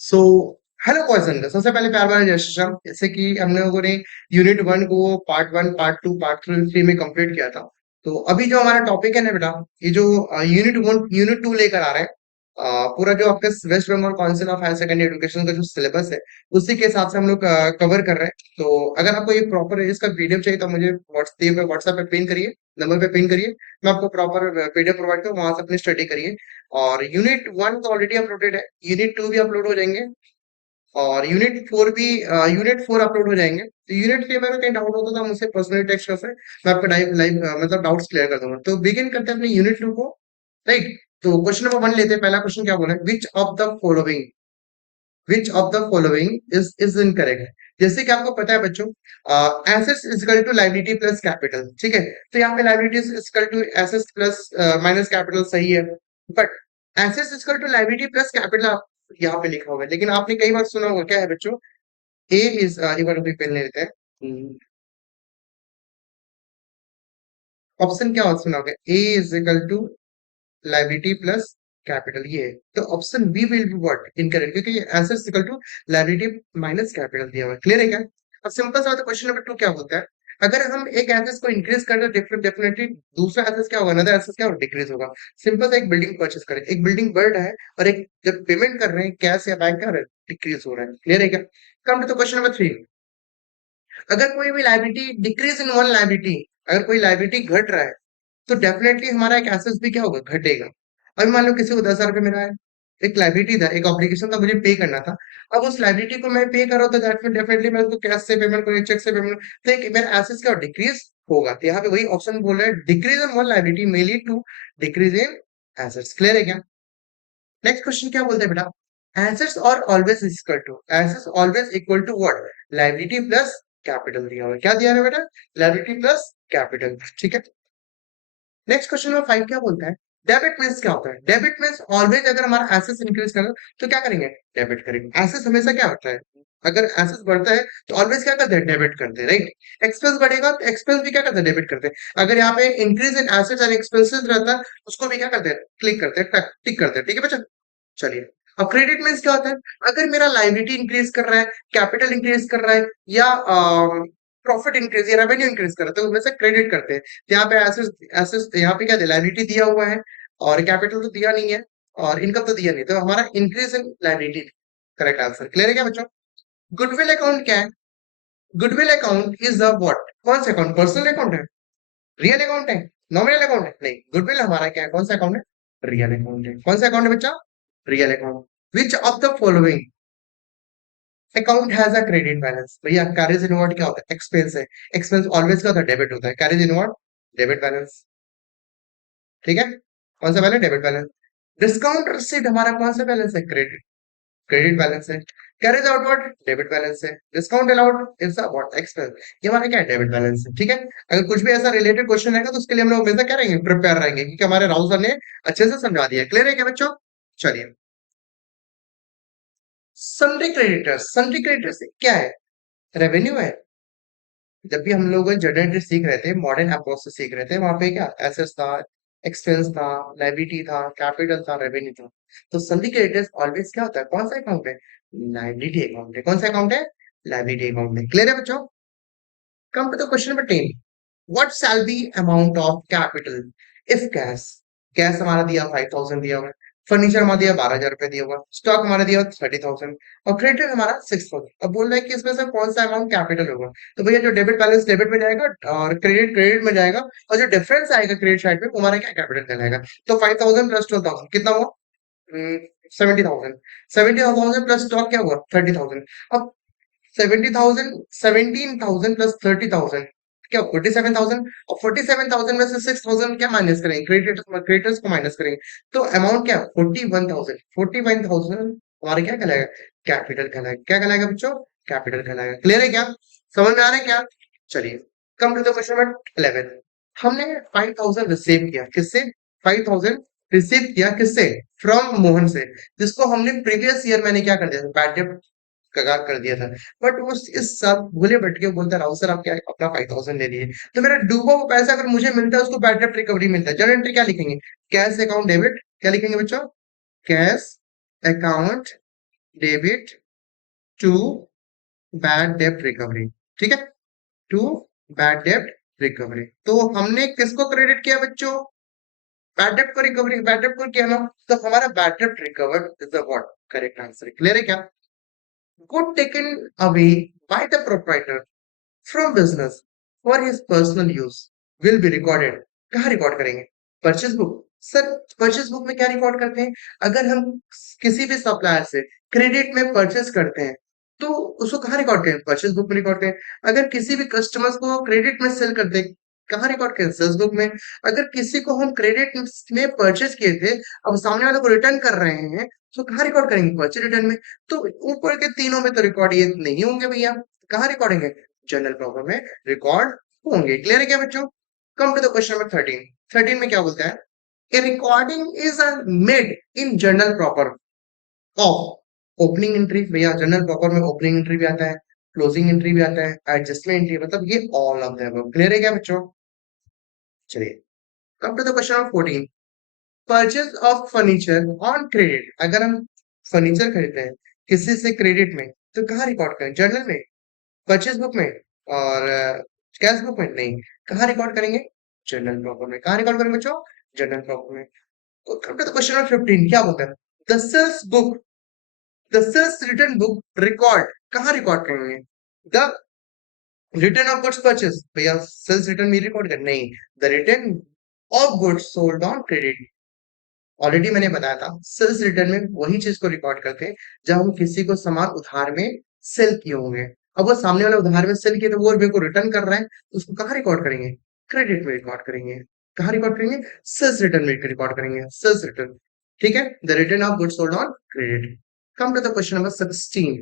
So hello question सबसे पहले प्यार भरा जय श्री राम। जैसे कि हम लोगों ने यूनिट वन को part one part two part three में कंप्लीट किया था। तो अभी जो हमारा टॉपिक है ना बेटा, ये जो यूनिट वन यूनिट टू लेकर आ रहे हैं। पूरा जो आपका West Bengal council of higher secondary education का जो सिलेबस है उसी के हिसाब से हम लोग कवर कर रहे हैं। तो अगर आपको ये प्रॉपर इसका पीडीएफ चाहिए तो मुझे व्हाट्सएप पे पिन करिए, नंबर पे पिन करिए। मैं आपको प्रॉपर पीडीएफ प्रोवाइड करूँ, वहां से अपनी स्टडी करिए। और यूनिट वन तो ऑलरेडी अपलोडेड है, यूनिट टू भी अपलोड हो जाएंगे और यूनिट फोर अपलोड हो जाएंगे। तो यूनिट थ्री में अगर कहीं डाउट होता तो मुझसे पर्सनली टेक्स्ट कर सकते हैं, मैं आपका लाइव लाइव मतलब डाउट्स क्लियर कर दूंगा। तो बिगिन करते हैं अपने यूनिट टू को। राइट। तो क्वेश्चन नंबर वन लेते हैं। पहला क्वेश्चन क्या बोला है, which of the following is incorrect. जैसे कि आपको पता है बच्चों, assets is equal to liability plus capital. ठीक है, तो यहाँ पे liability is equal to assets plus minus capital सही है। But assets is equal to liability plus capital यहाँ पे लिखा हुआ है, लेकिन आपने कई बार सुना होगा, क्या है बच्चों, ए इज एक बार भी पेन ले लेते हैं। ऑप्शन क्या सुना होगा, A is equal to liability plus capital, ये है। तो option B will be what incorrect, क्योंकि ये assets equal to liability minus capital दिया हुआ है। क्लियर है क्या? अब सिंपल सा क्वेश्चन नंबर टू क्या होता है, अगर हम एक एसेट्स को इंक्रीज करें तो डेफिनेटली दूसरा एसेट्स क्या होगा, अनदर एसेट्स क्या होगा, डिक्रीज होगा। सिंपल सा एक बिल्डिंग परचेस करें, एक बिल्डिंग बढ़ रहा है और एक जब पेमेंट कर रहे हैं कैश या बैंक का, डिक्रीज हो रहा है। क्लियर है क्या? Come to question number three. अगर कोई भी liability decrease in one liability, अगर कोई लाइबिलिटी घट रहा है तो डेफिनेटली हमारा एक एसेट्स भी क्या होगा, घटेगा। अभी मान लो किसी को 10,000 रुपये मिला है, एक लाइबिलिटी था, एक ऑब्लिगेशन था, मुझे पे करना था। अब उस लाइबिलिटी को मैं पे कर रहा हूँ तो डेफिनेटली मैं उसको कैश से पेमेंट करूँ, चेक से पेमेंट, तो एक मेरा एसेट्स क्या डिक्रीज होगा। तो यहाँ पे वही ऑप्शन बोल रहा है, decrease in one liability may lead to decrease in assets. Clear है क्या? नेक्स्ट क्वेश्चन क्या बोलते हैं बेटा, assets always equal to what, liability plus capital दिया हुआ है। क्या दिया है बेटा, लाइबिलिटी प्लस कैपिटल। ठीक है। नेक्स्ट क्वेश्चन नंबर फाइव क्या बोलता है, डेबिट मीन्स क्या होता है। डेबिट मीन्स ऑलवेज अगर हमारा एसेस इंक्रीज करें तो क्या करेंगे, डेबिट करेंगे। एसेस हमेशा क्या होता है, अगर एसेस बढ़ता है तो ऑलवेज क्या करते हैं, डेबिट करते हैं। राइट। एक्सपेंस बढ़ेगा तो एक्सपेंस भी क्या करते हैं, डेबिट करते हैं। अगर यहाँ पे increase in assets and expenses रहता है उसको भी क्या करते हैं, क्लिक करते हैं, टिक करते हैं। ठीक है बच्चा, चलिए। अब क्रेडिट मीन्स क्या होता है, अगर मेरा लाइबिलिटी इंक्रीज कर रहा है, कैपिटल इंक्रीज कर रहा है, या प्रॉफिट इंक्रीज या रेवेन्यू इंक्रीज कर रहा है तो वैसे क्रेडिट करते हैं। तो यहाँ पे एसेस एसेस यहाँ पे क्या लाइबिलिटी दिया हुआ है और कैपिटल तो दिया नहीं है और इनकम तो दिया नहीं, तो हमारा increase in liability correct answer. Clear है क्या बच्चों? गुडविल अकाउंट क्या है, goodwill account is a what, कौन सा अकाउंट, पर्सनल अकाउंट है, रियल अकाउंट है, नॉमिनल अकाउंट है? नहीं, गुडविल हमारा क्या है, कौन सा अकाउंट है, रियल अकाउंट है। कौन सा अकाउंट है बच्चा, real account. Which of the following account has a credit balance. भैया कैरेज इनवर्ड क्या होता है, एक्सपेंस है। एक्सपेंस ऑलवेज क्या होता है, डेबिट होता है। Carriage inward debit balance. ठीक है, कौन सा balance, debit balance. Discount received हमारा कौन सा बैलेंस है, क्रेडिट, क्रेडिट बैलेंस है। कैरेज आउटवर्ड डेबिट बैलेंस है। Discount allowed is what, expense, ये हमारा क्या है, डेबिट बैलेंस है। ठीक है। अगर कुछ भी ऐसा रिलेटेड क्वेश्चन रहेगा तो उसके लिए हम लोग हमेशा क्या रहेंगे, प्रिपेयर रहेंगे, क्योंकि हमारे राहुल सर ने अच्छे से समझा दिया। क्लियर है क्या बच्चों? चलिए, सन्ड्री क्रेडिटर्स, सन्ड्री क्रेडिटर्स क्या है, रेवेन्यू है। जब भी हम लोग जनरल सीख रहे थे, मॉडर्न अप्रोच से सीख रहे थे, वहां पे क्या एसेट्स था, एक्सपेंस था, लाइबिलिटी था, कैपिटल था, रेवेन्यू था। तो सन्ड्री क्रेडिटर्स ऑलवेज क्या होता है, कौन सा अकाउंट है, लाइबिलिटी अकाउंट है। कौन सा अकाउंट है, लाइबिलिटी अकाउंट है। क्लियर है बच्चों? Come to the question number 10, what shall be amount of capital if cash. Cash हमारा दिया 5,000 दिया हुआ है, फर्नीचर हमारा दिया 12,000 रुपए दिया हुआ, स्टॉक हमारा दिया 30,000 और क्रेडिट हमारा 6,000। अब बोल रहा है कि इसमें से कौन सा अमाउंट कैपिटल होगा। तो भैया जो डेबिट बैलेंस डेबिट में जाएगा और क्रेडिट क्रेडिट में जाएगा, और जो डिफरेंस आएगा क्रेडिट साइड पे वो हमारा क्या, कैपिटल कहलाएगा। तो 5,000 प्लस 12,000 कितना हुआ, 70,000। 70,000 प्लस स्टॉक क्या हुआ, 30,000। अब 70,000, 17,000 प्लस 30,000 क्या, 47,000। और 47,000 में से 6,000 क्या माइनस करेंगे, क्रेडिटर्स क्रेडिटर्स को माइनस करेंगे। तो अमाउंट क्या, 41,000। 41,000 हमारे क्या कहलाएगा, कैपिटल कहलाएगा। क्या कहलाएगा बच्चों, कैपिटल कहलाएगा। क्लियर है क्या, समझ में आ रहा है क्या? चलिए, come to the question number 11। हमने 5,000 रिसीव किया, किससे, 5,000 रिसीव किया किससे, फ्रॉम मोहन से, जिसको हमने प्रीवियस ईयर मैंने क्या कर दिया था, बैड डेट कगार कर दिया था। बट वो इस साल भूले भटके बोलता राहुल सर आप क्या अपना 5,000 ले लिए। तो मेरा डूबा हुआ पैसा अगर मुझे मिलता है उसको बैड डेट रिकवरी मिलता है। जर्नल एंट्री क्या लिखेंगे, कैश अकाउंट डेबिट, क्या लिखेंगे बच्चों, cash account debit to bad डेब्ट रिकवरी, ठीक है, टू बैड डेब्ट रिकवरी। तो हमने किसको क्रेडिट किया बच्चों? बैड डेब्ट को रिकवरी, बैड डेब्ट को किया ना, तो हमारा बैड डेब्ट recovered is the what correct answer. Clear है क्या? Good taken away by the proprietor from business for his personal use will be recorded. कहाँ रिकॉर्ड करेंगे? Purchase book. Sir purchase book में क्या रिकॉर्ड करते हैं? अगर हम किसी भी सप्लायर से क्रेडिट में परचेज करते हैं तो उसको कहाँ रिकॉर्ड करें? परचेज बुक में रिकॉर्ड करें। अगर किसी भी कस्टमर्स को क्रेडिट में सेल करते हैं, कहाँ रिकॉर्ड करें? सेल्स बुक में। अगर किसी को हम क्रेडिट में परचेज किए थे, अब सामने वाले को रिटर्न कर रहे हैं, तो कहाँ रिकॉर्ड करेंगे? परचेज रिटर्न में। तो ऊपर के तीनों में तो रिकॉर्ड ये नहीं होंगे भैया, कहाँ रिकॉर्ड होंगे? जनरल प्रॉब्लम में रिकॉर्ड होंगे। क्लियर है क्या बच्चों? Come to the question number 13। 13 में क्या बोलता है? A recording is made in journal proper of opening entry. भैया जनरल प्रॉपर में ओपनिंग एंट्री भी आता है, क्लोजिंग एंट्री भी आता है, एडजस्टमेंट एंट्री, मतलब ये ऑल ऑफ द। क्लियर है क्या बच्चों? चलिए come to the question number 14। Purchase of furniture on credit. अगर हम फर्नीचर खरीदते हैं किसी से क्रेडिट में, तो कहाँ रिकॉर्ड करें? जर्नल में, परचेज बुक में, और कैश बुक में नहीं। कहाँ रिकॉर्ड करेंगे? जनरल प्रॉपर में। कहाँ रिकॉर्ड करेंगे बच्चों? जनरल प्रॉपर में। क्वेश्चन नंबर 15 क्या बोलता है? The sales book, the sales return book record. कहाँ रिकॉर्ड करेंगे? The return of goods purchase. भैया सेल्स रिटर्न में रिकॉर्ड कर नहीं, the return of goods sold on credit. Already मैंने बताया था सेल्स रिटर्न में वही चीज को रिकॉर्ड करते हैं जब हम किसी को सामान उधार में सेल किए होंगे। अब वो सामने वाला उधार में सेल किया तो वो मेरे को रिटर्न कर रहा है, तो उसको कहाँ रिकॉर्ड करेंगे? क्रेडिट में रिकॉर्ड करेंगे। कहाँ रिकॉर्ड करेंगे? सेल्स रिटर्न में रिकॉर्ड करेंगे, सेल्स रिटर्न। ठीक है, the return of goods sold on credit. Come to the question number 16।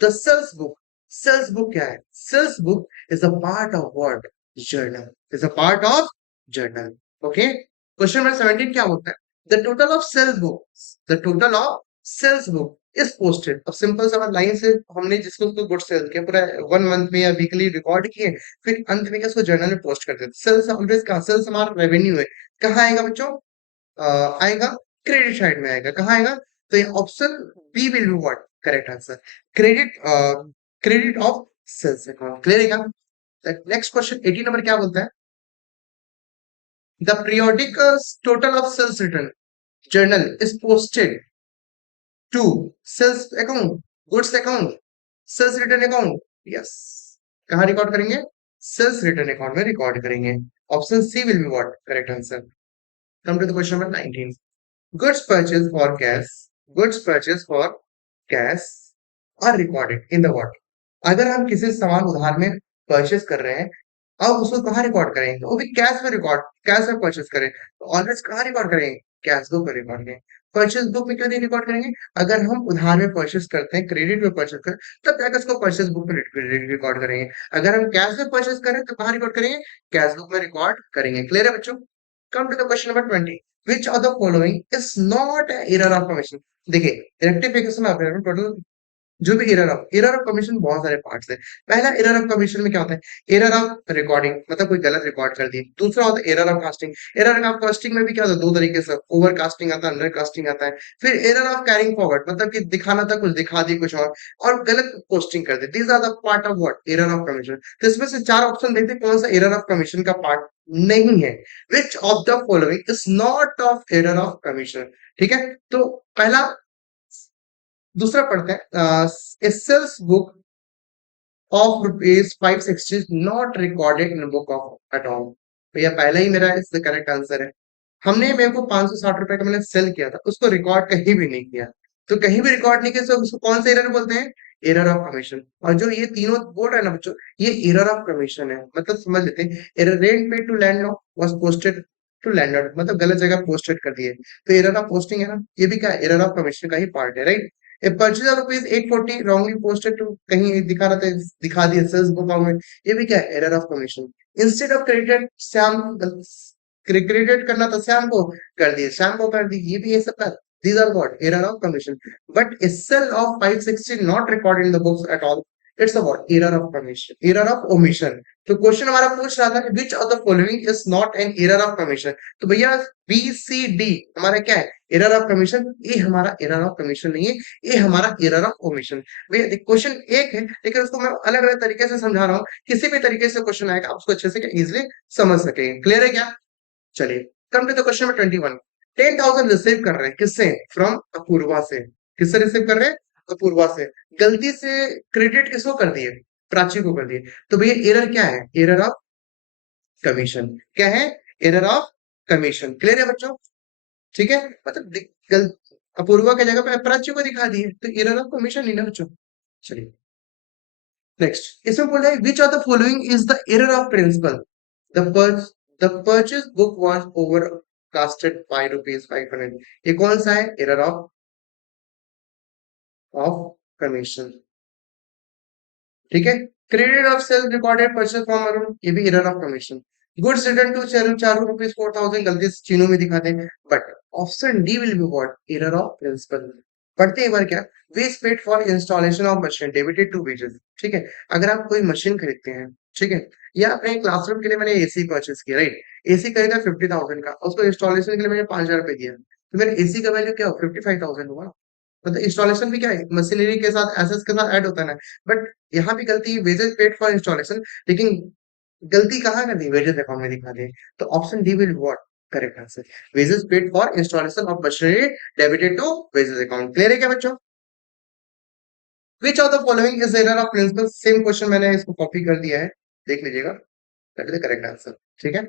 The sales book. Sales book क्या है? Sales book is a part of what? Journal. Is a part of journal. Okay, question number 17 क्या होता है? The total of sales books, the total of sales book is posted। अब simple सा line से हमने जिसको उसको गुड सेल किया पूरा 1 मंथ में या वीकली रिकॉर्ड किए, फिर अंत में क्या उसको जर्नल में पोस्ट कर देते। सेल्स ऑलवेज कहाँ? सेल्स हमारा रेवेन्यू है, कहाँ आएगा बच्चों? आएगा क्रेडिट साइड में आएगा। कहाँ आएगा? तो ये option B will be what correct answer, credit, credit of sales account. Clear है क्या? नेक्स्ट क्वेश्चन 18 नंबर क्या बोलता है? The periodic total of sales return journal is posted to sales account, goods account, sales return account। Yes, कहाँ record करेंगे? Sales return account में record करेंगे। Option C will be what correct answer. Come to the question number 19। Goods purchase for cash, goods purchase for cash are recorded in the what. अगर हम किसी सामान उधार में परचेज कर रहे हैं, अब उसको कहाँ रिकॉर्ड करेंगे? वो भी कैश में रिकॉर्ड, कैश में परचेज करें तो ऑलवेज कहाँ रिकॉर्ड करेंगे? कैश बुक में रिकॉर्ड करेंगे। परचेज बुक में क्यों नहीं रिकॉर्ड करेंगे? अगर हम उधार में परचेज करते हैं, क्रेडिट में परचेज करें, तब जाकर उसको परचेज बुक में रिकॉर्ड करेंगे। अगर हम कैश में परचेज करें तो कहाँ रिकॉर्ड करेंगे? कैश बुक में रिकॉर्ड करेंगे। क्लियर है बच्चों? Come to the question number 20। Which of the following is not error of commission. देखिए रेक्टिफिकेशन ऑफ एरर टोटल जो भी एरर ऑफ कमीशन बहुत सारे पार्ट्स है। पहला एरर ऑफ कमीशन में क्या होता है? एरर ऑफ रिकॉर्डिंग, मतलब कोई गलत रिकॉर्ड कर दिए। दूसरा होता है error of casting. Error of casting में भी क्या होता है? दो तरीके से, ओवर कास्टिंग आता है, अंडर कास्टिंग आता है। फिर एरर ऑफ कैरिंग फॉरवर्ड, मतलब कि दिखाना था कुछ, दिखा दी कुछ और गलत पोस्टिंग कर दी। These are the part of what error of commission. तो इसमें से चार ऑप्शन देखते हैं कौन सा एरर ऑफ कमीशन का पार्ट नहीं है। Which of the following is not of error of commission. ठीक है, तो पहला, दूसरा पढ़ते हैं sales book of rupees 560 not recorded in book of at all. भैया पहला ही मेरा इस करेक्ट आंसर है। हमने मेरे को 560 रुपए का मैंने सेल किया था, उसको रिकॉर्ड कहीं भी नहीं किया। तो कहीं भी रिकॉर्ड नहीं किया तो उसको कौन सा एरर बोलते हैं? Error of commission. और जो ये तीनों बोल रहे हैं ना बच्चों, ये एरर ऑफ कमीशन है। मतलब समझ लेते हैं, error rent pay to landlord was posted to landlord, मतलब गलत जगह पोस्टेड कर दिए। तो एरर ऑफ पोस्टिंग है ना, ये भी क्या एरर ऑफ कमीशन का ही पार्ट है, right? A purchase of rupees 840 wrongly posted to, कहीं दिखा रहा था, दिखा दिया सेल्स बुक में, ये भी क्या है? Error of commission. Instead of credited Shyam, credit करना था श्याम को, कर दिए श्याम को कर दी, ये भी है सब। These are what error of commission, but a sell of 560 not recorded in the books at all, it's a what error of commission, error of omission। तो क्वेश्चन हमारा पूछ रहा था विच of the following is not an error of commission. तो भैया B C D हमारा क्या है, एरर ऑफ कमीशन। ए हमारा एरर ऑफ कमीशन नहीं है, ये हमारा एरर ऑफ ओमिशन। भैया क्वेश्चन एक है लेकिन उसको मैं अलग अलग तरीके से समझा रहा हूँ, किसी भी तरीके से क्वेश्चन आएगा आप उसको अच्छे से इजिली समझ सकेंगे। क्लियर है क्या? चलिए come to the question number 21। 10,000 receive कर रहे हैं किससे? फ्रॉम अपूर्वा से। किससे रिसीव कर रहे हैं? अपूर्वा से। गलती से क्रेडिट किसको कर दिए? प्राची को कर दिए। तो भैया एरर क्या है? Error of commission. क्या है? Error of commission. क्लियर है बच्चों? ठीक है, मतलब अपूर्वा की जगह पे प्राची को दिखा दिए तो एरर ऑफ कमीशन नहीं ना बच्चों। चलिए नेक्स्ट इसमें बोल रहा है which of the following is the error of principle. The the purchase book was overcasted by ₹500। ये कौन सा है? Error of commission. ठीक है, credit of sales recorded purchase from Arun, ये भी error of commission. Goods return to Charu, Charu rupees 4,000 गलती से चीनों में दिखाते हैं, but option D will be what? Error of principle. पढ़ते हैं एक बार क्या, veg paid for installation of machine debited to wages. ठीक है, अगर आप कोई मशीन खरीदते हैं, ठीक है, या अपने क्लासरूम के लिए मैंने एसी परचेस किया, राइट, एसी खरीदा 50,000 का, उसको इंस्टॉलेशन के लिए मैंने 5,000 रुपए दिया, तो मेरे एसी का वैल्यू क्या हो? 55,000 हुआ। मतलब इंस्टॉलेशन भी क्या है, मशीनरी के साथ एसेट्स के साथ ऐड होता है ना। बट यहाँ भी गलती वेजेस पेड फॉर इंस्टॉलेशन, लेकिन गलती कहाँ कर दी? वेजेस अकाउंट में दिखा दी। तो option D will what? Correct answer, wages paid for installation of machinery debited to wages account. Clear है क्या बच्चों? Which of the following is error of principle. Same question मैंने इसको कॉपी कर दिया है, देख लीजिएगा, that is the correct answer. ठीक है,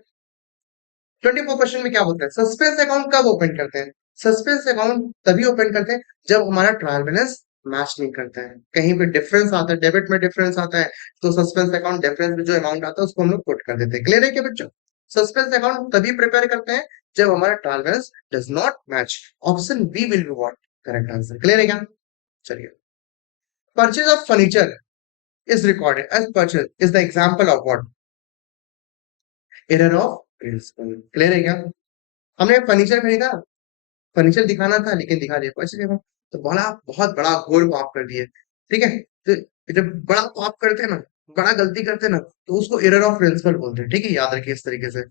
24 क्वेश्चन में क्या बोलते हैं, सस्पेंस अकाउंट कब ओपन करते हैं? सस्पेंस अकाउंट तभी ओपन करते हैं जब हमारा ट्रायल बैलेंस मैच नहीं करता है, कहीं पे डिफरेंस आता है, डेबिट में डिफरेंस आता है, तो सस्पेंस अकाउंट डिफरेंस में जो अमाउंट आता है उसको हम लोग पुट कर देते हैं। क्लियर है क्या बच्चों? सस्पेंस अकाउंट तभी प्रिपेयर करते हैं जब हमारा trial balance does not match. Option B will be what? Correct answer. Clear है क्या? चलिए, purchase of furniture is recorded as purchase is the example of what? Error of principle. Clear है क्या? हमने फर्नीचर खरीदा, फर्नीचर दिखाना था लेकिन दिखा दिया पैसे के बाद, तो बड़ा बहुत बड़ा घोर पाप कर दिए। ठीक है, तो जब बड़ा पाप करते हैं ना, बड़ा गलती करते हैं ना, तो उसको एरर ऑफ प्रिंसिपल बोलते हैं। ठीक है, याद रखिए इस तरीके से।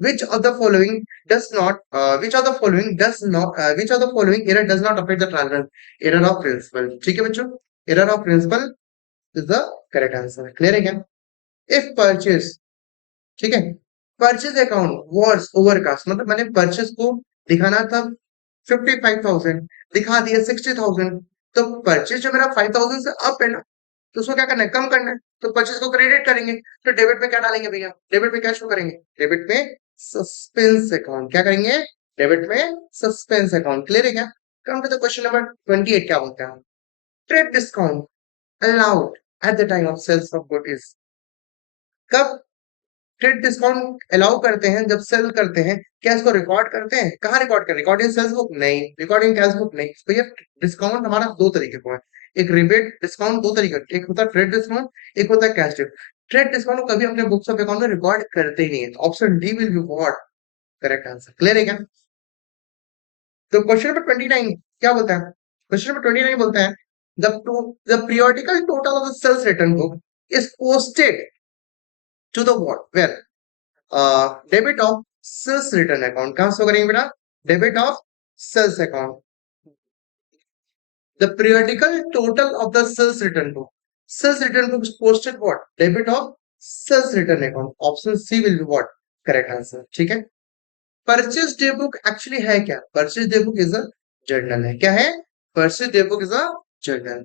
which of the following does not which of the following does not which of the following error does not affect the trial balance? Error of principle। ठीक है बच्चों, error of principle is the correct answer। Clear है क्या? if purchase, ठीक है, purchase account was overcast, मतलब मैंने purchase को दिखाना था 55,000, दिखा दिया 60,000, तो परचेज जो मेरा 5,000 से अप है ना, तो उसको क्या करना है? कम करना है। तो परचेज को क्रेडिट करेंगे, तो डेबिट में क्या डालेंगे भैया? डेबिट में क्या शो करेंगे? डेबिट में सस्पेंस अकाउंट। क्या करेंगे? डेबिट में सस्पेंस अकाउंट। क्लियर है क्या? Come to the question number 28। क्या बोलते हैं? Trade discount allowed at the time of sales of good is. कब ट्रेड डिस्काउंट अलाउ करते हैं? जब सेल करते हैं। क्या इसको रिकॉर्ड करते हैं? कहाँ रिकॉर्ड करें? Record in sales book? नहीं। Record in cash book? नहीं। तो ये डिस्काउंट हमारा दो तरीके का है, एक रिबेट डिस्काउंट, दो तरीके, एक होता है ट्रेड डिस्काउंट, एक होता है कैश डिस्काउंट। ट्रेड डिस्काउंट को कभी अपने बुक्स ऑफ अकाउंट में रिकॉर्ड करते ही नहीं है, तो option D will be what? Correct answer. Clear है क्या? तो क्वेश्चन नंबर 29 क्या बोलता है? क्वेश्चन नंबर 29 बोलता है the periodical total of the sales return book is posted to the what? Where? Debit of sales return account. कहां show करेंगे बेटा? Debit of sales account. The periodical total of the sales return book, sales return book posted what? Debit of sales return account. Option C will be what? Correct answer. ठीक है, purchase day book actually है क्या? Purchase day book is a journal है। क्या है? Purchase day book is a journal.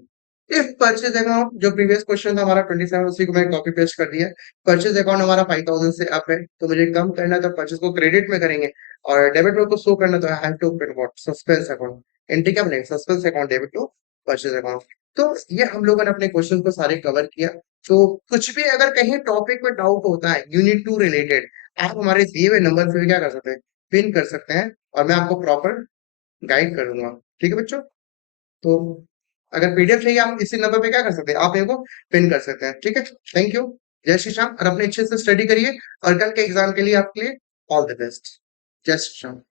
If purchase account, जो previous question था हमारा 27, उसी को मैं कॉपी पेस्ट कर दिया। परचेज अकाउंट हमारा 5,000 से अप है, तो मुझे कम करना है तो परचेज को क्रेडिट में करेंगे, और डेबिट में को शो करना तो I have to open what? Suspense account. Entry क्या बनेगा? Suspense account debit to purchase account. तो ये हम लोगों ने अपने क्वेश्चन को सारे कवर किया। तो कुछ भी अगर कहीं टॉपिक में डाउट होता है यूनिट 2 रिलेटेड, आप हमारे दिए हुए नंबर पे क्या कर सकते हैं? पिन कर सकते हैं, और मैं आपको प्रॉपर गाइड करूंगा। ठीक है बच्चों, तो अगर पीडीएफ चाहिए आप इसी नंबर पे क्या कर सकते हैं? आप मेरे को पिन कर सकते हैं। ठीक है, थैंक यू, जय श्री श्याम, और अपने अच्छे से स्टडी करिए, और कल के एग्जाम के लिए आपके लिए ऑल द बेस्ट। जय श्री श्याम।